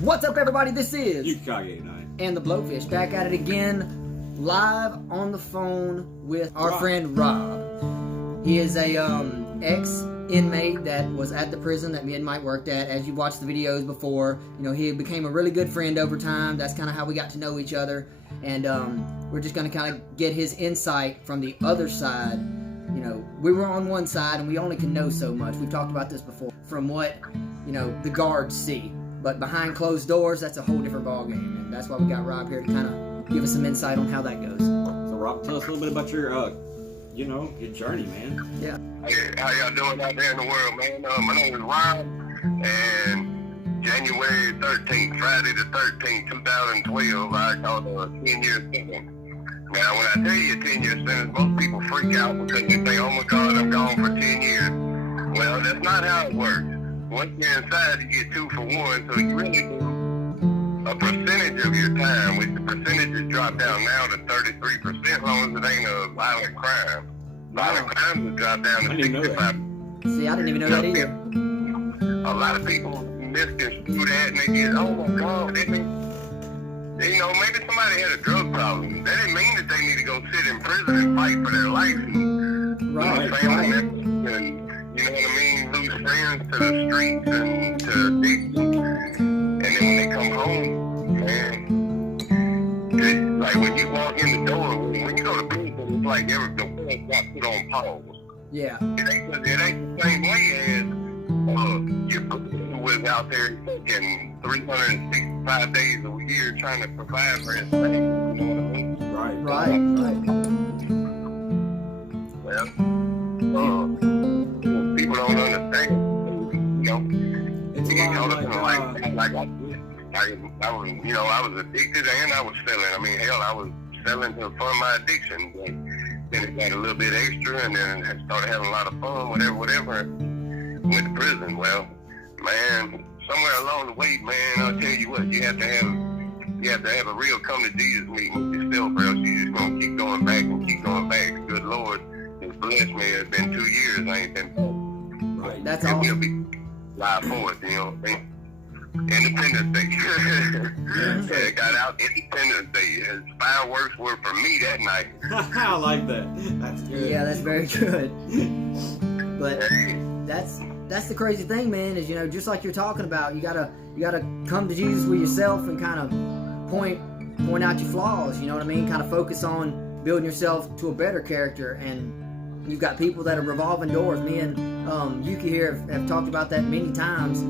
What's up, everybody? This is Yukage and the Blowfish back at it again, live on the phone with our friend Rob. He is a ex-inmate that was at the prison that me and Mike worked at. As you watched the videos before, you know, he became a really good friend over time. That's kind of how we got to know each other, and we're just going to kind of get his insight from the other side. You know, we were on one side and we only can know so much. We've talked about this before, from what, you know, the guards see. But behind closed doors, that's a whole different ballgame, and that's why we got Rob here to kind of give us some insight on how that goes. So Rob, tell us a little bit about your, your journey, man. Yeah. Hey, how y'all doing out there in the world, man? My name is Rob, and January 13th, Friday the 13th, 2012, I called a 10-year sentence. Now, when I tell you a 10-year sentence, most people freak out because they think, oh my God, I'm gone for 10 years. Well, that's not how it works. Once you're inside, you get 2 for 1, so you really do a percentage of your time, which the percentages drop down now to 33%, as long as it ain't a violent crime. Violent crimes have dropped down to 65%. See, I didn't even know that either. A lot of people misconstrue that, and they get, oh my God, they mean, you know, maybe somebody had a drug problem. That didn't mean that they need to go sit in prison and fight for their life. And, Right. And, you know what I mean? Lose friends to the streets and to addiction. And then when they come home, man, like when you walk in the door, when you go to prison, it's like the world got put on pause. Yeah. It ain't the same way as your brother who was out there working 365 days a year trying to provide for his family. You know what I mean? Right. Well, people don't understand. You know, It's you get a caught lot up in the life like I did. I was, you know, I was addicted and I was selling. I mean, hell, I was selling to fund my addiction. But then it got a little bit extra, and then I started having a lot of fun, whatever. Went to prison. Well, man, somewhere along the way, man, I'll tell you what, you have to have a real come to Jesus meeting with yourself, or else you just gonna keep going back and keep going back. Good Lord has blessed me. It's been 2 years. I ain't been home. Right. That's It will awesome. be July 4th, you know what I mean? Independence Day. Yeah, got out Independence Day. Fireworks were for me that night. I like that. That's good. Yeah, that's very good. But that's the crazy thing, man, is, you know, just like you're talking about, you gotta come to Jesus with yourself and kind of point out your flaws, you know what I mean? Kind of focus on building yourself to a better character. And you've got people that are revolving doors. Me and Yuki here have talked about that many times.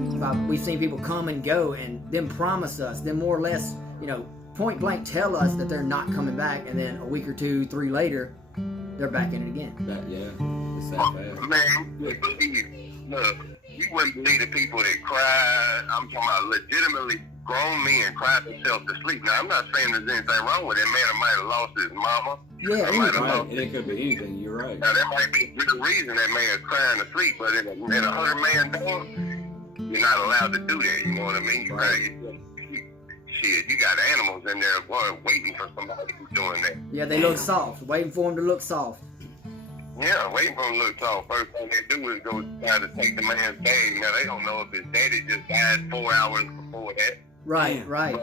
We've seen people come and go and then promise us, then more or less, you know, point blank tell us that they're not coming back, and then a week or 2, 3 later, they're back in it again. It's that bad. Man, look, you wouldn't believe the people that cry. I'm talking about legitimately grown men cry themselves to sleep. Now, I'm not saying there's anything wrong with that man. Might have lost his mama. Yeah, Right. It could be anything. You're right. Now, that might be the reason that man is crying to sleep, but in a 100-man dorm, you're not allowed to do that. You know what I mean? Shit, you got animals in there, boy, waiting for somebody who's doing that. Yeah, they look soft, waiting for them to look soft. Yeah, waiting for him to look soft. First thing they do is go try to take the man's bag. Now, they don't know if his daddy just died 4 hours before that. Right, Damn. right.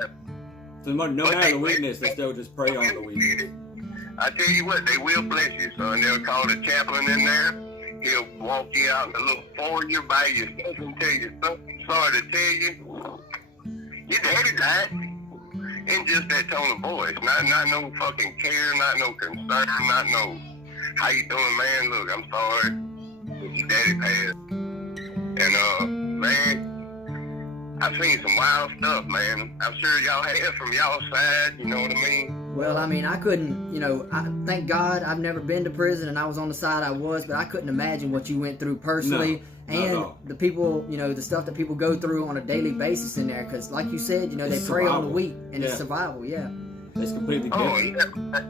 So no matter the weakness, they still just prey on the weakness. I tell you what, they will bless you, son. They'll call the chaplain in there. He'll walk you out in a little foyer by yourself and tell you something. Sorry to tell you, your daddy died. In just that tone of voice. Not no fucking care, not no concern, not no, how you doing, man? Look, I'm sorry that your daddy passed. And, man, I've seen some wild stuff, man. I'm sure y'all have from y'all side, you know what I mean? Well, I mean, I couldn't, you know, thank God I've never been to prison, and I was on the side I was, but I couldn't imagine what you went through personally. No, not at and all. the people, you know, the stuff that people go through on a daily basis in there, because like you said, you know, It's they prey on the survival. weak, and it's Yeah. survival, yeah. It's completely Oh, different. yeah.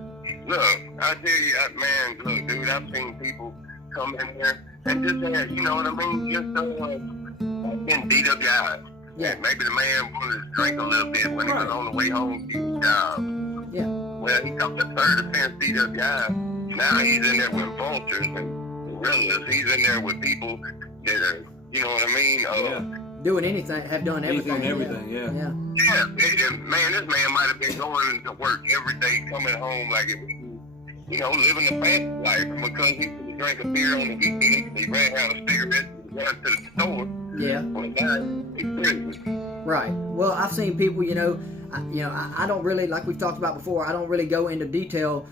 Look, I tell you, man, look, dude, I've seen people come in there and just have, you know what I mean, just been beat up guys. Yeah. Maybe the man wanted to drink a little bit when he was on the way home to his job. Yeah. Well, he comes to third offense, beat up guy. Now he's in there with vultures and gorillas. He's in there with people that are, you know what I mean? doing anything, have done everything. Everything, yeah. Yeah, man, this man might have been going to work every day, coming home like it was, you know, living the fast life because he could drink a beer on the weekend. He ran out of cigarettes and ran to the store. Yeah. Well, now he's crazy. Right. Well, I've seen people, I don't really, like we've talked about before, I don't really go into detail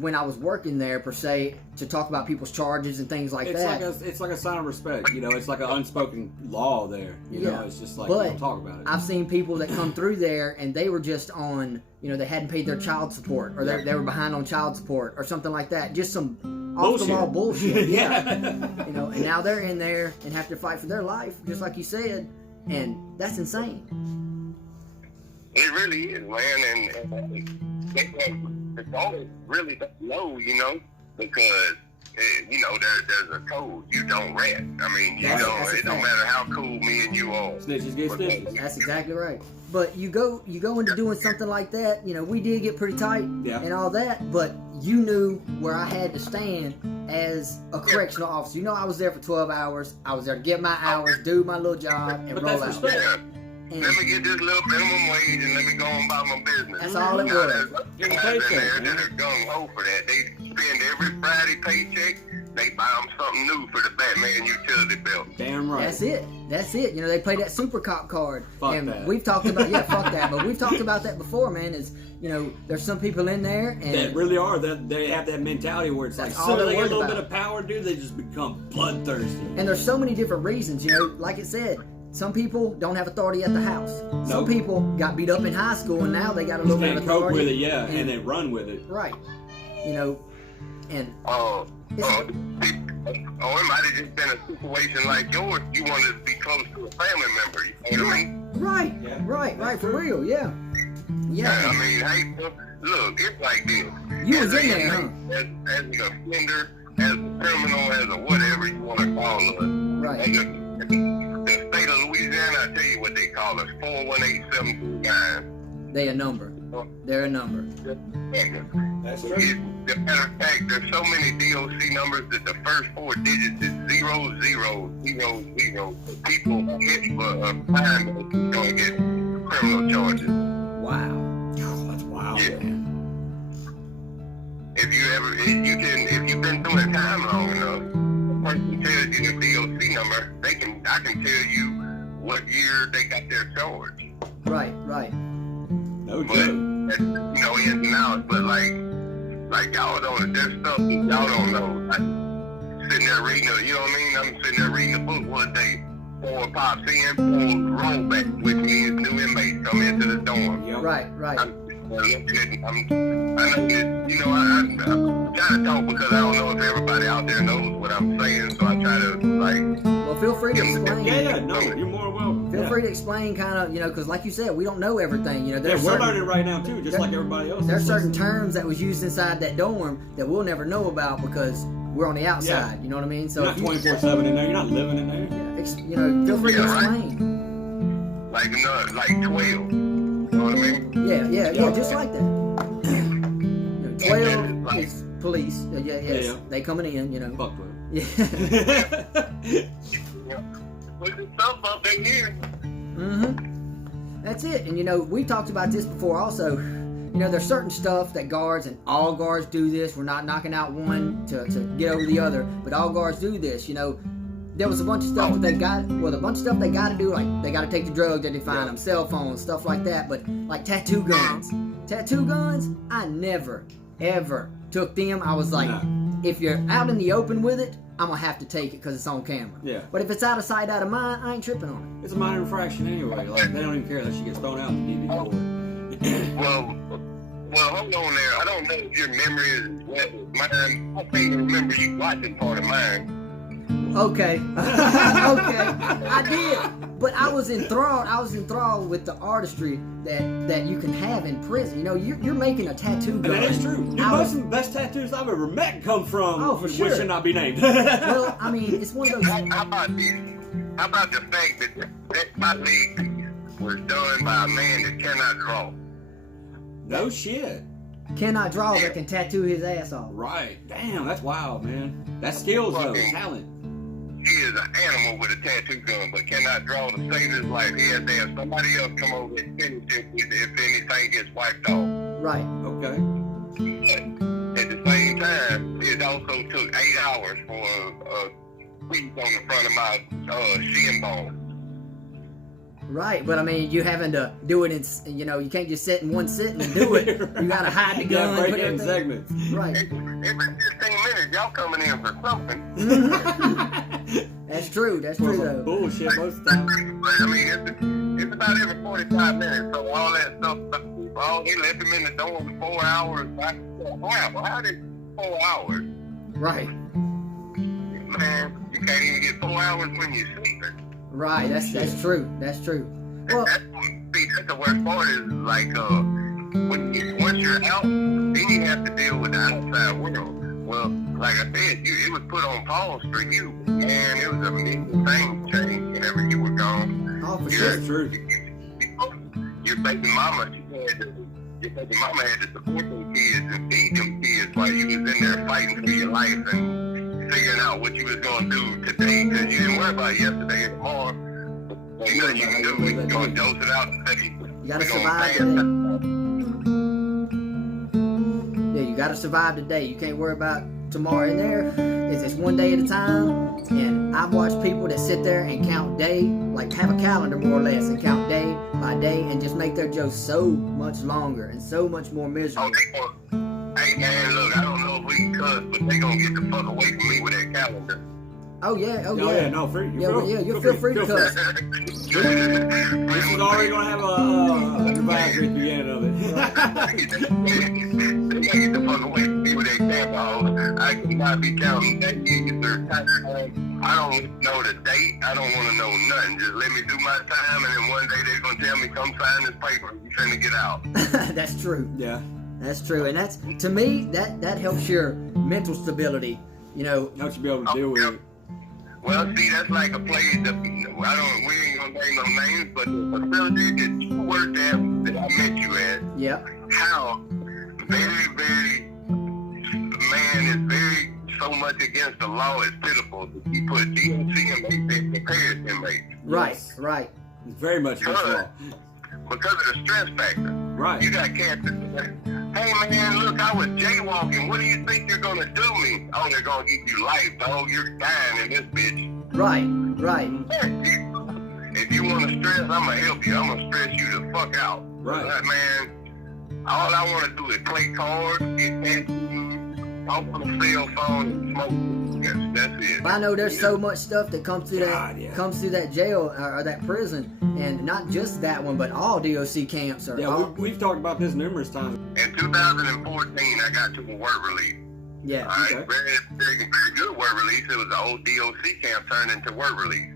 when I was working there per se to talk about people's charges and things like that. It's like a sign of respect, you know. It's like an unspoken law there, you know. It's just like, but don't talk about it. I've seen people that come through there and they were just on, they hadn't paid their child support, or they were behind on child support or something like that. Just some off the wall bullshit. Yeah. And now they're in there and have to fight for their life, just like you said, and that's insane. It really is, man, and the dogs really don't know, because, there's a code. You don't rat. I mean, it don't matter how cool me and you are. Snitches get stitches. That's exactly right. But you go into doing something like that, we did get pretty tight and all that, but you knew where I had to stand as a correctional officer. I was there for 12 hours. I was there to get my hours, do my little job, and roll out. Yeah. Let me get this little minimum wage and let me go on about my business. That's all it was. There's guys in there that are gung-ho for that. They spend every Friday paycheck, they buy them something new for the Batman utility belt. Damn right. That's it. They play that Super Cop card. Fuck and that. We've talked about, fuck that. But we've talked about that before, man, there's some people in there and that really are. They have that mentality where it's like, all they're they get a worried little about. bit of power, dude, they just become bloodthirsty. And there's so many different reasons, like it said. Some people don't have authority at the house. Some people got beat up in high school and now they got a little bit of Can't cope authority. with it, and they run with it. Right. And it might have just been a situation like yours. You wanted to be close to a family member. You know what I mean? Right, for real, yeah. I mean, hey, look, it's like this. You was in there, huh? As an offender, as a criminal, as a whatever you want to call us. Right. The state of Louisiana, I tell you what they call us, 418729. They're a number. That's true. As a matter of fact, there's so many DOC numbers that the first 4 digits is 0000. People hit for a crime don't get criminal charges. Wow. Oh, that's wild, Yeah. man. If you've been doing time long enough, person tells you the DOC number, I can tell you what year they got their charge. Right. No But joke. ins and outs. But like y'all don't. There's stuff that y'all don't know. I'm sitting there reading. You know what I mean? I'm sitting there reading a book one day. 4 pops in, 4 rollback, which means new inmates come into the dorm. Yep. Right. I'm trying to talk because I don't know if everybody out there knows what I'm saying, so I try to Well, feel free to explain. No, you're more welcome. Feel free to explain kind of, because like you said, we don't know everything. There's we're certain, learning right now too, just like everybody else. there's certain terms that was used inside that dorm that we'll never know about because we're on the outside. You know what I mean? So You're not 24/7 in there. You're not living in there. feel free to explain. like 12. You know what I mean? Yeah, just like that. 12 is police. Yes, they coming in. Fuck with Yeah. Put the stuff up in here. That's it. And we talked about this before also. There's certain stuff that guards, and all guards do this. We're not knocking out one to get over the other, but all guards do this. There was a bunch of stuff that they got. Well, the bunch of stuff they got to do, like they got to take the drugs that they find them, cell phones, stuff like that. But like tattoo guns, I never ever took them. I was like, if you're out in the open with it, I'm gonna have to take it because it's on camera. Yeah. But if it's out of sight, out of mind, I ain't tripping on It's a minor infraction anyway. Like they don't even care that she gets thrown out in the DV board. Well, hold on there. I don't know if your memory is well as mine. I can't remember you watching part of mine. it. Okay. I did. But I was enthralled with the artistry that you can have in prison. You're making a tattoo gun. And that is true. Most of the best tattoos I've ever met come from for sure. which should not be named. Well, I mean, it's one of those. How about this? How about the fact that my leg piece was done by a man that cannot draw? No shit. Cannot draw that can tattoo his ass off. Right. Damn, that's wild, man. That's skills though, Fucking- talent. He is an animal with a tattoo gun, but cannot draw to save his life. He has to have somebody else come over and finish it if anything gets wiped off. Right. Okay. At the same time, it also took 8 hours for a squeeze on the front of my shin bone. Right, but I mean, you having to do it in, you know, you can't just sit in one sitting and do it. You gotta hide the gun, break put it in everything. segments. Right. Every 15 minutes, y'all coming in for something. That's true. That's For true some though. bullshit most of the time. But I mean, it's about every 45 minutes. So all that stuff, they left him in the door for 4 hours. Wow, how did 4 hours? Right. Man, you can't even get 4 hours when you're sleeping. Right. That's true. That's true. Well, That's the worst part is like once you're out, then you have to deal with the outside world. Well, like I said, it was put on pause for you, and it was a big thing change whenever you were gone. oh, for Yeah, sure. That's true. Your baby mama, your baby mama had to support them kids and feed them kids while you was in there fighting for your life and figuring out what you was gonna do today, because you didn't worry about yesterday and tomorrow. Ain't nothing you can do. You're gonna dose it out and say, You gotta survive today. Yeah, you gotta survive today. You can't worry about tomorrow. In there, it's just one day at a time. And I've watched people that sit there and count day, like have a calendar more or less, and count day by day, and just make their jokes so much longer and so much more miserable. Hey man, look, I don't know if we can cuss, but they gonna get the fuck away from me with that calendar. Oh yeah, oh Oh yeah. yeah, no, free. You feel free to cuss. This is already gonna have an advisory at the end of it. They gotta get the fuck away from me with that camera. I cannot be counting days or time. I don't know the date. I don't want to know nothing. Just let me do my time, and then one day they're gonna tell me, come sign this paper. You finna get out. That's true. Yeah. That's true, and that's, to me, that helps your mental stability. You know. Helps you be able to deal with it. Well, see, that's like a place that we ain't gonna name no names, but the facility that you worked at, that I met you at, Yep. how very, very, man is very so much against the law, it's pitiful that you put DOC inmates and Paris inmates. Right. Yes. Right. It's very much against the law. Because of the stress factor. Right. You got cats that say, hey man, look, I was jaywalking. What do you think you're gonna do me? Oh, they're gonna give you life, dog. You're dying in this bitch. Right. Right. If you want to stress, I'm gonna help you. I'm gonna stress you the fuck out. Right. Like, man, all I want to do is play cards, get tattoos, talk on the cell phone, and smoke. That's it. But I know there's so much stuff that comes through God, yeah. that jail or that prison, and not just that one, but all DOC camps are. Yeah, all, we've talked about this numerous times. In 2014, I got to a work release. yeah. All right, Okay. very good work release. It was the old DOC camp turned into work release.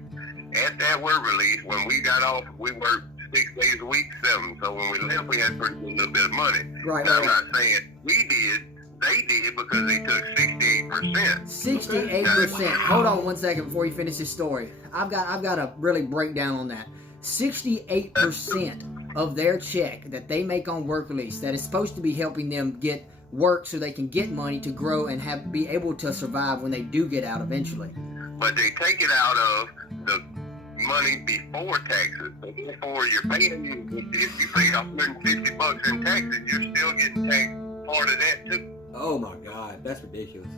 At that work release, when we got off, we worked 6 days a week, 7. So when we left, we had a little bit of money. Right. Now, I'm Right. not saying we did. They did because they took 68%. 68%. Hold on one second before you finish this story. I've got to really break down on that. 68% of their check that they make on work release that is supposed to be helping them get work so they can get money to grow and be able to survive when they do get out eventually. But they take it out of the money before taxes. So therefore, you're paying, if you pay $150 in taxes, you're still getting taxed part of that too. Oh my God, that's ridiculous.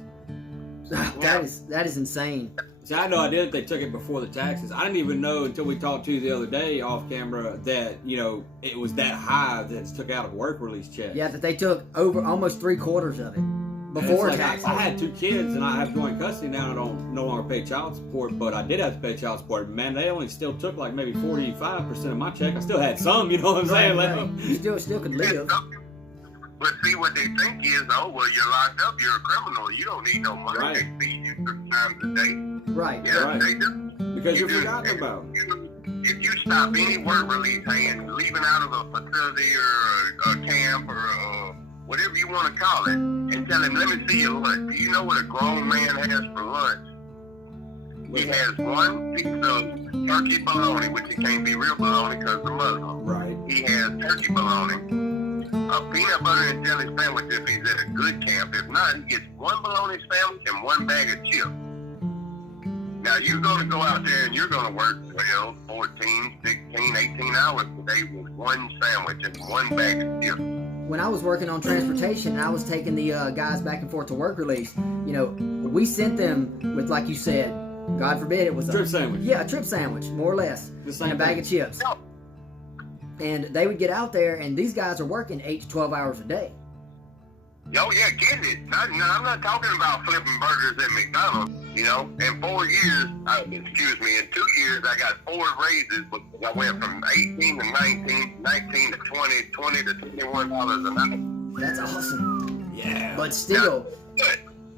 That is insane. See, I had no idea that they took it before the taxes. I didn't even know until we talked to you the other day off camera that, you know, it was that high that it's took out of work release check. Yeah, that they took over almost 3/4 of it before Like, taxes. I had 2 kids and I have joint custody now and I don't no longer pay child support, but I did have to pay child support. Man, they only still took like maybe 45% of my check. I still had some, you know what I'm saying? Right, Like, right. You still could live. But see, what they think is, oh, well, you're locked up, you're a criminal, you don't need no money. Right. They feed you 3 times a day. Right. Yeah, Right. they do. because you're You do. forgotten about. If you stop any work release and leaving out of a facility or a camp or whatever you want to call it, and tell him, let me see your lunch. Do you know what a grown man has for lunch? He has 1 piece of turkey bologna, which it can't be real bologna because the Muslim. Right. He has turkey bologna, a peanut butter and jelly sandwich if he's at a good camp. If not, he gets 1 bologna sandwich and 1 bag of chips. Now, you're going to go out there and you're going to work 12, 14, 16, 18 hours a day with one sandwich and one bag of chips. When I was working on transportation and I was taking the guys back and forth to work release, you know, we sent them with, like you said, God forbid it was Trip sandwich. Yeah, a trip sandwich, more or less, and a bag of chips. And they would get out there, and these guys are working 8 to 12 hours a day. Oh, yeah, getting it. I'm not talking about flipping burgers at McDonald's. You know, in 4 years, in 2 years, I got 4 raises because I went from 18 to 19, 19 to 20, 20 to $21 an hour. That's awesome. Yeah. But still.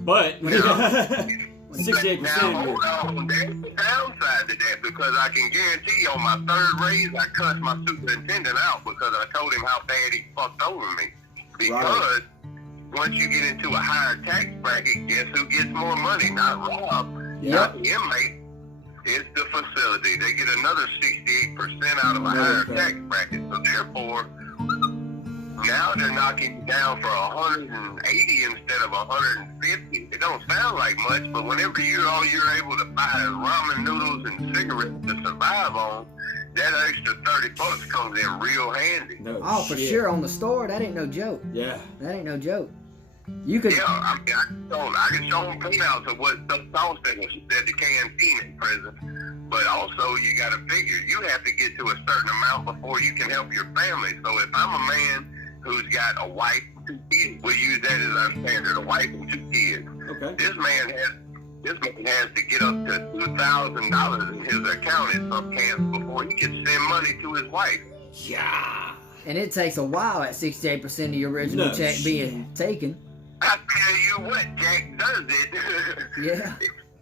But, 68%. Now, hold on. There's a downside to that because I can guarantee you on my 3rd raise, I cussed my superintendent out because I told him how bad he fucked over me. Because once you get into a higher tax bracket, guess who gets more money? Not Rob, not the inmate. It's the facility. They get another 68% out of a higher tax bracket. So therefore, now they're knocking you down for 180 instead of 150. It don't sound like much, but whenever all you're able to buy is ramen noodles and cigarettes to survive on, that extra $30 comes in real handy. For sure. On the store, that ain't no joke. Yeah. That ain't no joke. You could. Yeah, I mean, I can show them printouts of what the sauce that was at the canteen in prison. But also, you got to figure, you have to get to a certain amount before you can help your family. So if I'm a man who's got a wife and 2 kids, we'll use that as our standard, a wife and 2 kids. Okay. This man has to get up to $2,000 in his account at some camp before he can send money to his wife. Yeah. And it takes a while at 68% of your original check being taken. I tell you what, Jack does it. Yeah.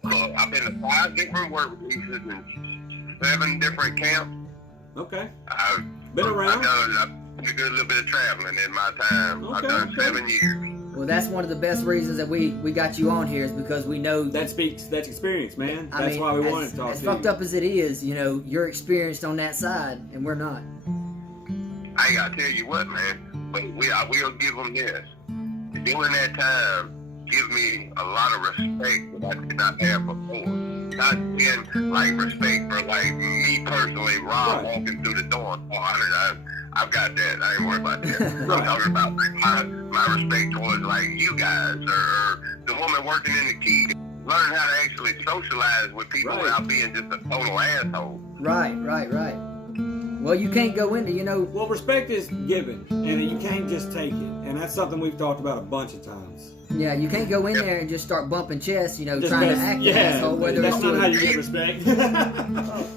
I've been to 5 different work releases and 7 different camps. Okay. I've been around. I've done a good little bit of traveling in my time. Okay, I've done 7 years. Well, that's one of the best reasons that we got you on here is because we know that's experience, man. I That's mean, why we wanted to talk to you. As fucked up as it is, you know, you're experienced on that side, and we're not. I gotta tell you what, man. But I will give them this. During that time, give me a lot of respect that I did not have before. Not in like respect for like me personally, Rob walking through the door. I've got that. I ain't worried about that. I'm talking about like, my respect towards like you guys or the woman working in the key. Learn how to actually socialize with people without being just a total asshole. Right. Well, you can't go into, you know. Well, respect is given, and you can't just take it. And that's something we've talked about a bunch of times. Yeah, you can't go in there and just start bumping chests, you know, Just trying to act an asshole. That's not how you get respect.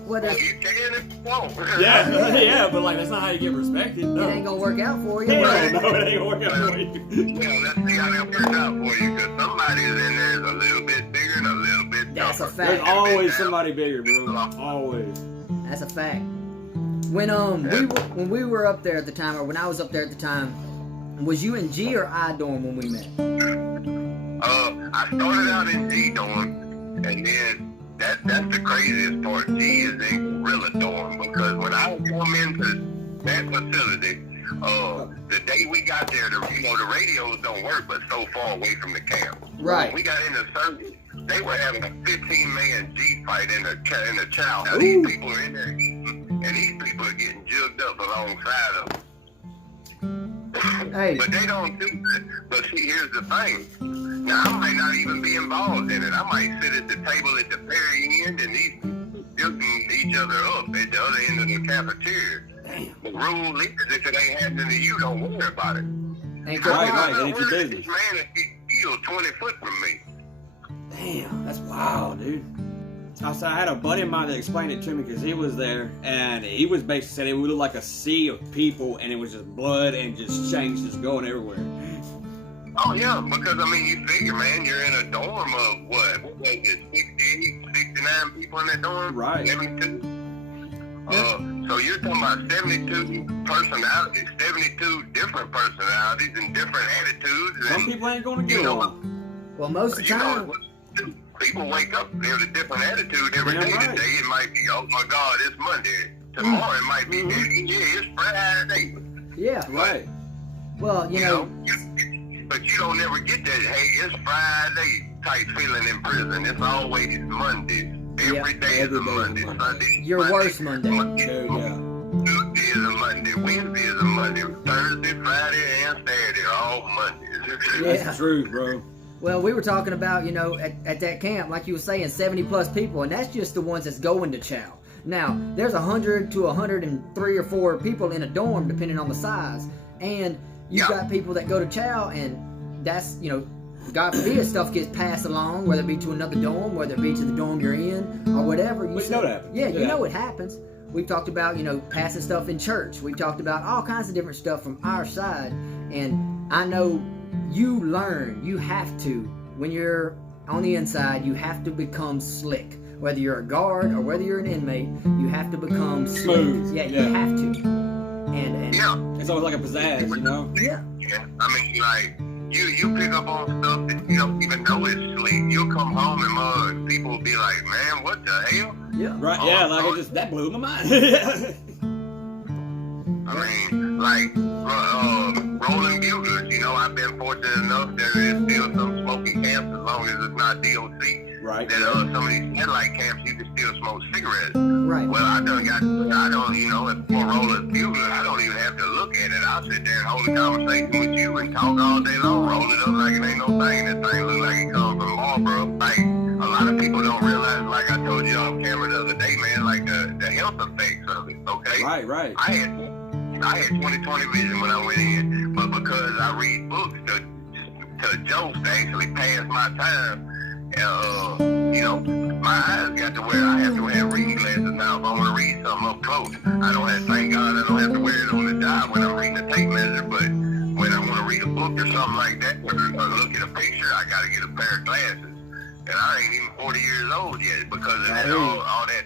Whether You can if you want. yeah, but like that's not how you get respected. No. it ain't gonna work out for you. Hell right? no, it ain't gonna work out for you. Well, let's see how that works out for you, because somebody's in there is a little bit bigger and a little bit That's a tougher. fact. There's always somebody bigger, bro. Always. That's a fact. When when we were up there at the time, or when I was up there at the time, was you in G or I dorm when we met? I started out in G dorm, and then that's the craziest part. G is in gorilla dorm, because when I come into that facility, the day we got there, the radios don't work, but so far away from the camp. Right. When we got into service, they were having a 15-man G fight in the chow. Now these people are in there eating, and these people are getting jugged up alongside of them. Hey. But they don't do that. But see, here's the thing. Now, I might not even be involved in it. I might sit at the table at the very end, and these people jugging each other up at the other end of the cafeteria. Damn. The rule is, if it ain't happening to you, don't worry about it. Ain't Right, I'm it ain't not your worried business. this man is killed 20 foot from me. Damn, that's wild, dude. I had a buddy of mine that explained it to me because he was there, and he was basically saying it would look like a sea of people, and it was just blood and just chains just going everywhere. Oh, yeah, because, I mean, you figure, man, you're in a dorm of what was it, 60, 69 people in that dorm? Right. 72? So you're talking about 72 personalities, 72 different personalities and different attitudes. Some And, people ain't going to get along. Well, most of the time. People wake up with a different attitude every day. Right. Today it might be, oh my God, it's Monday. Tomorrow it might be, yeah, it's Friday. Yeah. Right. Well, you know. But you don't ever get that, hey, it's Friday type feeling in prison. It's always Monday. Every day is a Monday. Sunday. Your worst Monday. Dude, yeah. Tuesday is a Monday. Wednesday is a Monday. Thursday, Friday, and Saturday are all Mondays. Yeah. That's true, bro. Well, we were talking about, at that camp, like you were saying, 70 plus people, and that's just the ones that's going to chow. Now, there's 100 to 103 or 4 people in a dorm, depending on the size, and you've got people that go to chow, and that's, God forbid, stuff gets passed along, whether it be to another dorm, whether it be to the dorm you're in, or whatever. We know that happens. Yeah, you know it happens. We've talked about, passing stuff in church. We've talked about all kinds of different stuff from our side, and I know you learn, you have to, when you're on the inside, you have to become slick. Whether you're a guard or whether you're an inmate, you have to become smooth. Yeah, you have to. And it's always like a pizzazz, Yeah. I mean, like, you pick up on stuff that you don't even know is sleep. You'll come home and people will be like, man, what the hell? Yeah. Right, yeah, like that blew my mind. I mean, like, rolling buglers, I've been fortunate enough that there's still some smoking camps as long as it's not DOC. Right. That some of these satellite camps, you can still smoke cigarettes. Right. Well, if I'm a roller bugler, I don't even have to look at it. I'll sit there and hold a conversation with you and talk all day long, roll it up like it ain't no thing. That thing look like it comes from Marlboro. Like, a lot of people don't realize, like I told you off camera the other day, man, like the health effects of it, okay? Right. I had 20/20 vision when I went in, but because I read books to jokes to actually pass my time, my eyes got to where I have to have reading glasses now if I want to read something up close. Thank God I don't have to wear it on the job when I'm reading a tape measure, but when I want to read a book or something like that, or look at a picture, I got to get a pair of glasses. And I ain't even 40 years old yet because of that, all that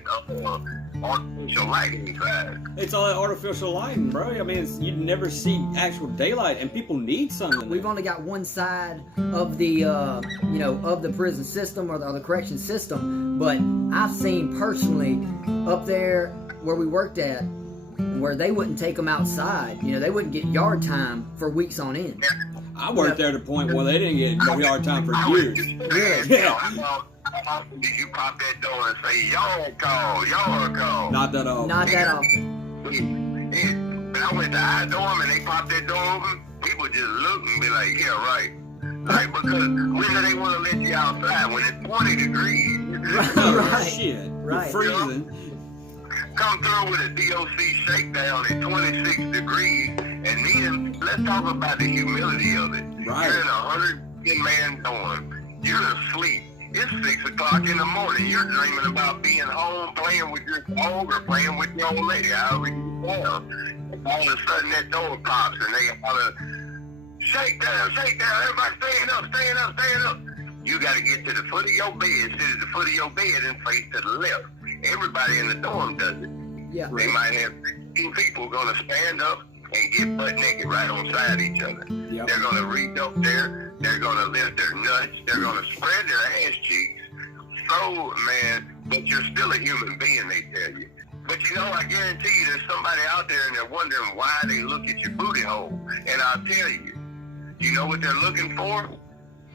artificial lighting inside. It's all that artificial lighting, bro. I mean, you never see actual daylight, and people need something. We've only got one side of the, of the prison system or the correction system, but I've seen personally up there where we worked at, where they wouldn't take them outside. They wouldn't get yard time for weeks on end. I worked there to the point where they didn't get no yard time for years. Yeah. How often did you pop that door and say, yard call? Not that often. Not that often. When I went to I dorm and they popped that door open, people just look and be like, yeah, right. Like, because when do they want to let you outside? When it's 20 degrees. Right. Shit. Right. You're freezing. Come through with a DOC shakedown at 26 degrees, and then let's talk about the humility of it. Right. You're in a 110-man dorm. You're asleep. It's 6 o'clock in the morning. You're dreaming about being home, playing with your dog or playing with your old lady, however you want. All of a sudden, that door pops, and they holler, shake down, everybody stand up. You got to get to the foot of your bed, sit at the foot of your bed and face to the left. Everybody in the dorm does it. Yeah. They might have 15 people going to stand up and get butt naked right on side each other. Yep. They're going to reach up there. They're going to lift their nuts. They're going to spread their ass cheeks. So, man, but you're still a human being, they tell you. But I guarantee you there's somebody out there and they're wondering why they look at your booty hole. And I'll tell you, you know what they're looking for?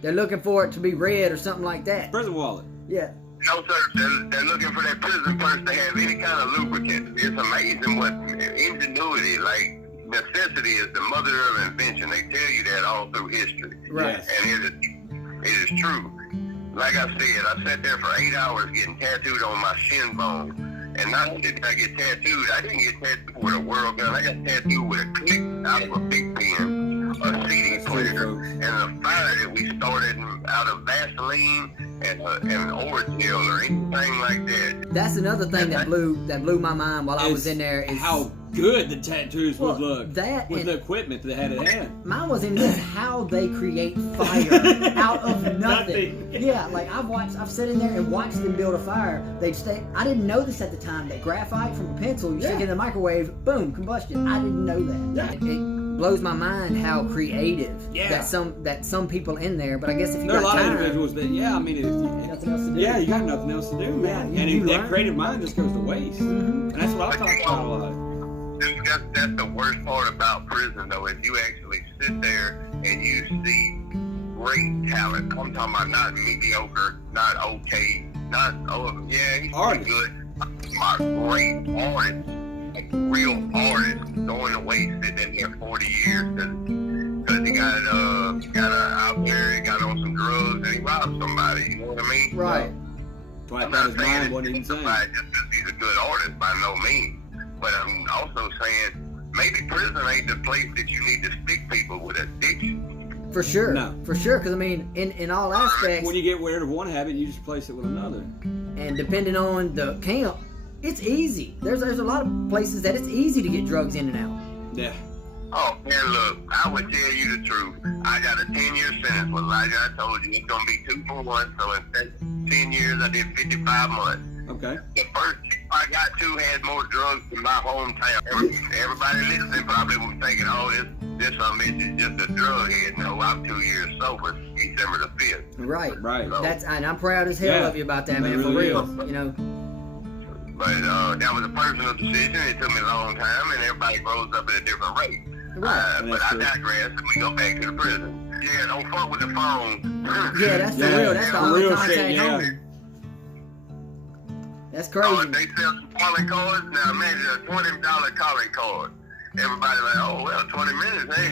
They're looking for it to be red or something like that. Prison wallet. Yeah. No, sir. They're looking for that prison purse to have any kind of lubricant. It's amazing what ingenuity, like necessity is the mother of invention. They tell you that all through history. Right. Yes. And it is true. Like I said, I sat there for 8 hours getting tattooed on my shin bone. And not only did I get tattooed, I didn't get tattooed with a whirl gun. I got tattooed with a click out of a big pen, a CD player, and the fire that we started out of Vaseline and Orajel or anything like that. That's another thing that blew my mind while I was in there. Is how good the tattoos would look. That with the equipment they had at hand. Mine was in this how they create fire out of nothing. Yeah, like I've sat in there and watched them build a fire. I didn't know this at the time, that graphite from a pencil, you stick it in the microwave, boom, combustion. I didn't know that. Yeah. It blows my mind how creative that some people in there. But I guess if you there are got a lot time, of individuals that nothing else to do. Yeah, you got nothing else to do, man. And that creative mind just goes to waste. Mm-hmm. And that's what I talk about a lot. That's the worst part about prison, though, is you actually sit there and you see great talent. I'm talking about not mediocre, not okay, He's Artist. pretty good. My great artist, like real artist, throwing away, sitting in there 40 years because he got out there, he got on some drugs, and he robbed somebody. You know what I mean? Right. Dwight I'm thought not his saying mind wasn't it's insane. justified just because he's a good artist by no means, but I'm also saying maybe prison ain't the place that you need to stick people with addiction. For sure. No. For sure. Because I mean, in all aspects, When you get rid of one habit, you just replace it with another. and depending on the camp, it's easy. There's a lot of places that it's easy to get drugs in and out. Yeah. Oh, man, look, I would tell you the truth. I got a 10-year sentence with Elijah. I told you it's going to be 2 for 1, so instead of 10 years, I did 55 months. Okay. The first I got to had more drugs in my hometown. Everybody listening probably was thinking, oh, this bitch is just a drug head. No, I'm 2 years sober, December the 5th. Right. Right. So, And I'm proud as hell Yeah. of you about that, That man. For really real. is. You know. but that was a personal decision. It took me a long time, and everybody grows up at a different rate. Right. But I digress, and we go back to the prison. Yeah, don't fuck with the phone. Yeah, that's for Yeah, real. That's the only real contact shit, yeah. home. That's Oh, crazy. they sell some calling cards. Now imagine a $20 calling card. Everybody like, oh well, 20 minutes. Hey,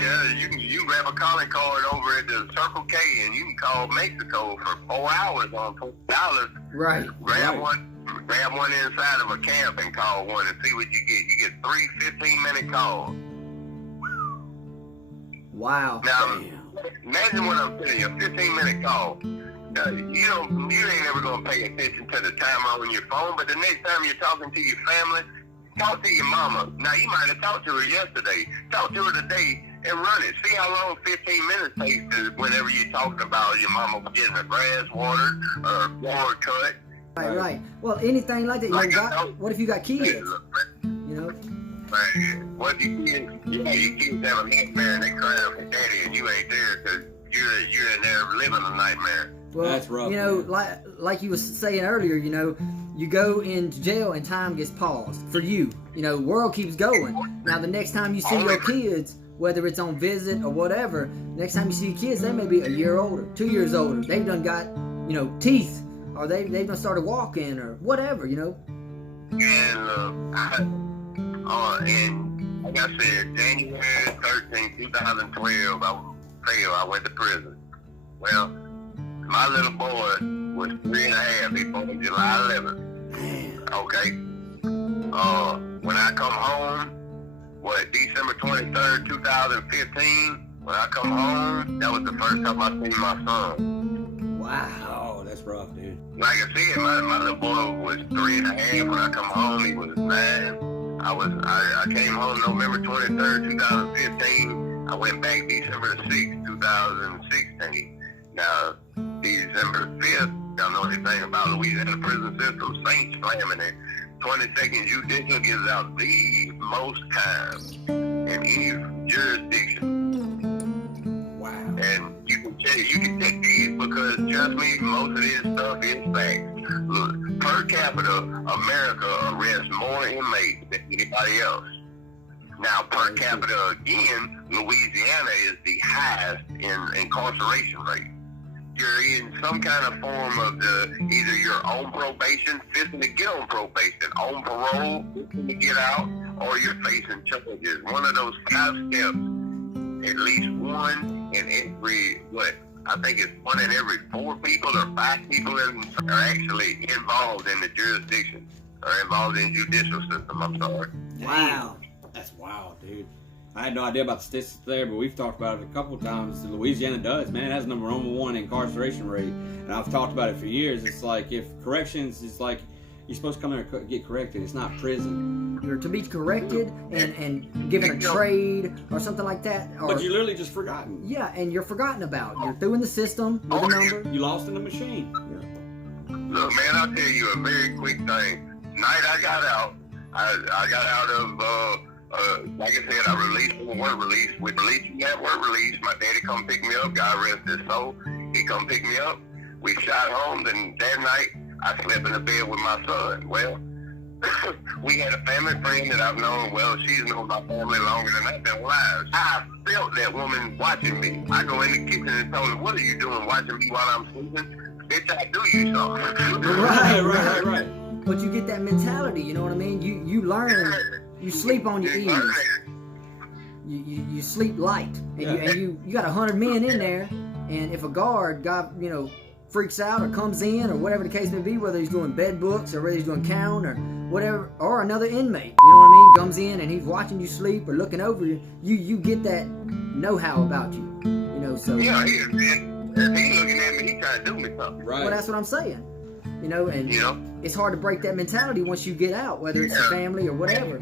you grab a calling card over at the Circle K, and you can call Mexico for 4 hours on $20. Right. Grab one inside of a camp and call one and see what you get. You get 3 15-minute calls. Wow. Now, imagine what I'm telling you, a 15-minute call. You ain't ever gonna pay attention to the timer on your phone, but the next time you're talking to your family, talk to your mama. Now, you might have talked to her yesterday. Talk to her today and run it. See how long 15 minutes takes whenever you're talking about your mama getting her grass watered or floor cut. Right. Well, anything like that. You Like know, I know. what if you got kids? Hey, look, man. You know. Man, what do you kids? You kids have a nightmare and they cry out for daddy and you ain't there because you're in there living a nightmare. Well, That's rough, you know, man. like you was saying earlier, you know, you go into jail and time gets paused for you. You know, world keeps going. Now, the next time you see your kids, whether it's on visit or whatever, next time you see your kids, they may be a year older, 2 years older. They've done got, you know, teeth, or they've done started walking or whatever, you know. And like I said, January 13, 2012, I went to prison. Well, my little boy was 3 and a half. He born July 11th. Okay. When I come home, December 23rd, 2015, when I come home, that was the first time I seen my son. Wow. Oh, that's rough, dude. Like I said, my little boy was 3 and a half. When I come home, he was 9. I came home November 23rd, 2015. I went back December 6th, 2016. Now, December 5th, y'all know anything about Louisiana prison system, Saints slamming it. 22nd judicial gives out the most time in any jurisdiction. Wow. And you can check these because, trust me, most of this stuff is facts. Look, per capita, America arrests more inmates than anybody else. Now, per capita again, Louisiana is the highest in incarceration rate. You're in some kind of form of either you're on probation, fixing to get on probation, on parole, fixing to get out, or you're facing charges. One of those 5 steps, at least one in every, I think it's 1 in every 4 people or 5 people are actually involved in the jurisdiction, or involved in the judicial system, I'm sorry. Wow. That's wild, dude. I had no idea about the statistics there, but we've talked about it a couple of times. Louisiana does, man. It has number 1 incarceration rate. And I've talked about it for years. It's like if corrections is like, you're supposed to come there and get corrected. It's not prison. You're to be corrected and given a trade or something like that. Or, But you're literally just forgotten. yeah, and you're forgotten about. You're through in the system with a number. You lost in the machine. Look, man, I'll tell you a very quick thing. Night I got out, I got out of, like I said, I released from work release. With releasing that work release, my daddy come pick me up. God rest his soul. He come pick me up. We shot home. Then that night, I slept in the bed with my son. Well, we had a family friend that I've known. Well, she's known my family longer than I've been alive. I felt that woman watching me. I go in the kitchen and told her, "What are you doing watching me while I'm sleeping?" bitch, I do you something. Right. But you get that mentality, you know what I mean? You learn, you sleep on your ease. You sleep light, and you got 100 men in there, and if a guard freaks out or comes in or whatever the case may be, whether he's doing bed books or whether he's doing count or whatever, or another inmate, you know what I mean, comes in and he's watching you sleep or looking over you, you get that know-how about you, so. Yeah, if he looking at me, he trying to do me something. Right. Well, that's what I'm saying, and it's hard to break that mentality once you get out, whether it's the family or whatever.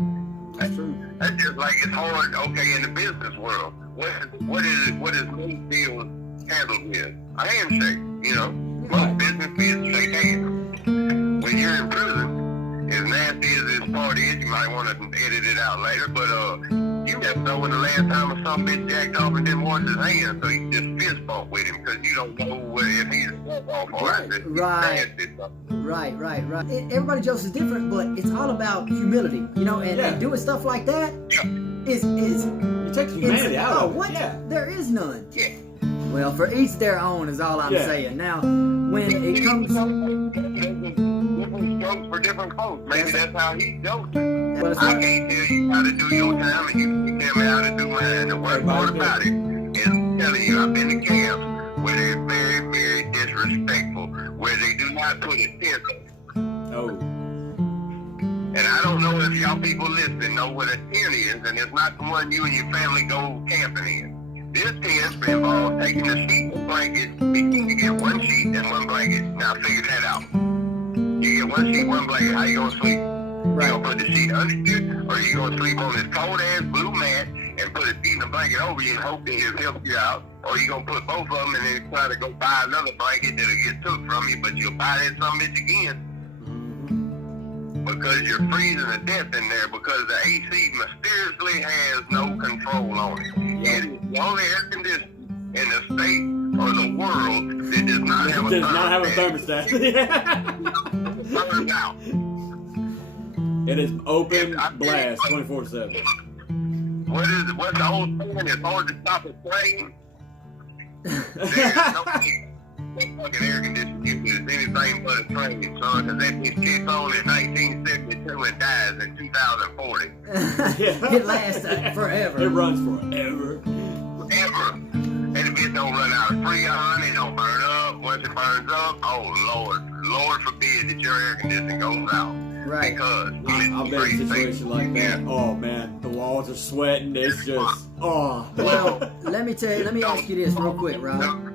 That's true. That's just like it's hard, okay, in the business world. What is most deals handled with? A handshake, Most business men shake hands. When you're in prison, as nasty as this part is, you might want to edit it out later, but you never know when the last time some bitch jacked off and didn't wash his hands, so you just fist bump with him because you don't know if he's off or if it's nasty. Right. Everybody jokes is different, but it's all about humility, and doing stuff like that is you take humanity out of it. What? Yeah. There is none. Yeah. Well, for each their own is all I'm saying. Now, when it comes, different strokes for different folks. Maybe that's how he jokes. well, I can't tell you how to do your time, and you tell me how to do mine. The worst part about it is telling you I've been to camps where they're very, very disrespectful, where they do not put a tent. Oh. And I don't know if y'all people listening know what a tent is, and it's not the one you and your family go camping in. This tent involves taking the sheet and blanket. You get one sheet and one blanket. Now figure that out. You get one sheet, one blanket. How you gonna sleep? You gonna put the sheet under you, or you gonna sleep on this cold ass blue mat and put a sheet and a blanket over you and hope that it'll help you out? Or you gonna put both of them and then try to go buy another blanket that'll get took from you, but you'll buy that some bitch again. Because you're freezing to death in there because the AC mysteriously has no control on it. It is the only air conditioning in the state or the world that does not have a thermostat. It burns out. It is open blast 24/7. What's the old saying? It's hard to stop a train. There's no fucking air conditioning is anything but a train, son, because that bitch kicks on in 1972 and dies in 2040. It lasts forever. It runs forever. Forever. And the bitch don't run out of freon, it don't burn up. Once it burns up, oh Lord forbid that your air conditioning goes out. Right. Because I've been in a situation like that. Oh man, the walls are sweating. It's just Well, let me ask you this real quick, Rob.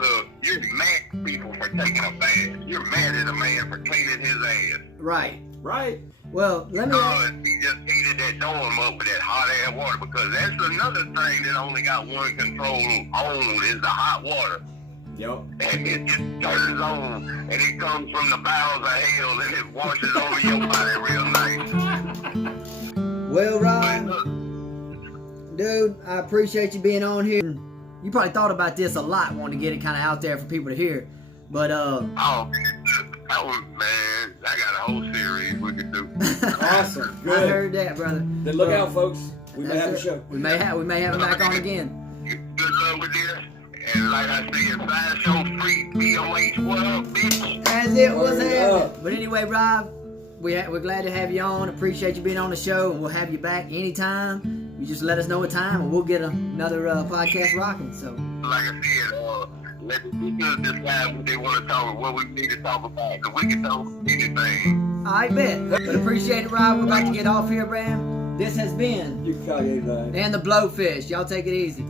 Look, you're mad at people for taking a bath. You're mad at a man for cleaning his ass. Right. Well, let me ask. He just heated that dorm up with that hot air water because that's another thing that only got one control on is the hot water. Yep. And it just turns on and it comes from the bowels of hell and it washes over your body real nice. Well, Rob, dude, I appreciate you being on here. You probably thought about this a lot, wanting to get it kind of out there for people to hear. But, oh, man, I got a whole series we could do. Awesome. Good. I heard that, brother. Then look out, folks. We may have a show. We may have him back on again. Good luck with this. And like I said, sideshow free, BOH, what up, bitch? As it was happening. But anyway, Rob, we're glad to have you on. Appreciate you being on the show, and we'll have you back anytime. You just let us know a time, and we'll get another podcast rocking. So, like I said, let the people decide what they want to talk, what we need to talk about, because we can talk anything. I bet. But appreciate it, Rob. We're about to get off here, man. This has been You can call it anything. And the Blowfish. Y'all take it easy.